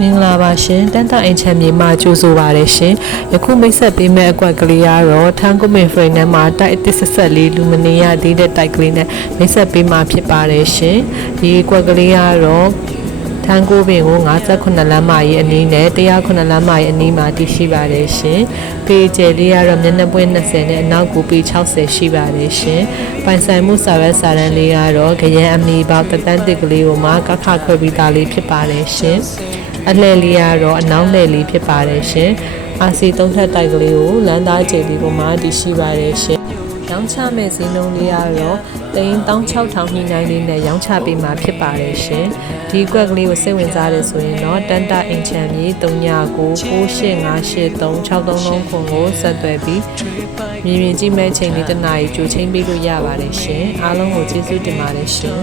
မင်္ဂလာပါရှင်တန်တာအိမ်ချမ်းမြေမှာကြိုဆိုပါရရှင်ယခုမိတ်ဆက်ပေးမယ့်အကွက်ကလေးကတော့ထန်းကုမင်ဖရိနမ်မှာတိုက်အသစ်ဆက်လေးလူမနေရသေးတဲ့တိုက်ကလေးနဲ့မိတ်ဆက်ပေးမှာဖြစ်ပါတယ်ရှင်ဒီအကွက်ကလေးကတော့ထန်းကိုပင်ကို58လမ်းမကြီးအနီးနဲ့109လမ်းမကြီးအနီးမှာတည်ရှိပါတယ်ရှင်ပေကျယ်လေးကတော့မျက်နှာပွင့်20နဲ့အနောက်ကိုပေ60ရှိပါတယ်ရှင်ပိုင်ဆိုင်မှုစာရွက်စာတမ်းလေးကတော့ခရမ်းအမီပေါက်တန်းတစ်ကလေးကိုမှကခခွဲပြီးသားလေးဖြစ်ပါတယ်ရှင်အလှည့်လေးကတော့အနောက်လှည့်လေးဖြစ်ပါတယ်ရှင်အာစီ3ထပ်တိုက်ကလေးကိုလမ်းသားကျယ်လေးပေါ်မှာတည်ရှိပါတယ်ရှင်ရောင်းချမဲ့ဈေးနှုန်းလေးကတော့16000ညှိနှိုင်းလေးနဲ့ရောင်းချပေးမှာဖြစ်ပါတယ်ရှင်ဒီကွက်ကလေးကိုစိတ်ဝင်စားတယ်ဆိုရင်တော့တန်တာအင်ချန်မြေ3998836333ကိုဆက်သွယ်ပြီးမြင်ကြည့်မဲ့ချိန်လေးတစ်နာရီကြိုချိန်ပေးလို့ရပါတယ်ရှင်အားလုံးကိုကျေးဇူးတင်ပါတယ်ရှင်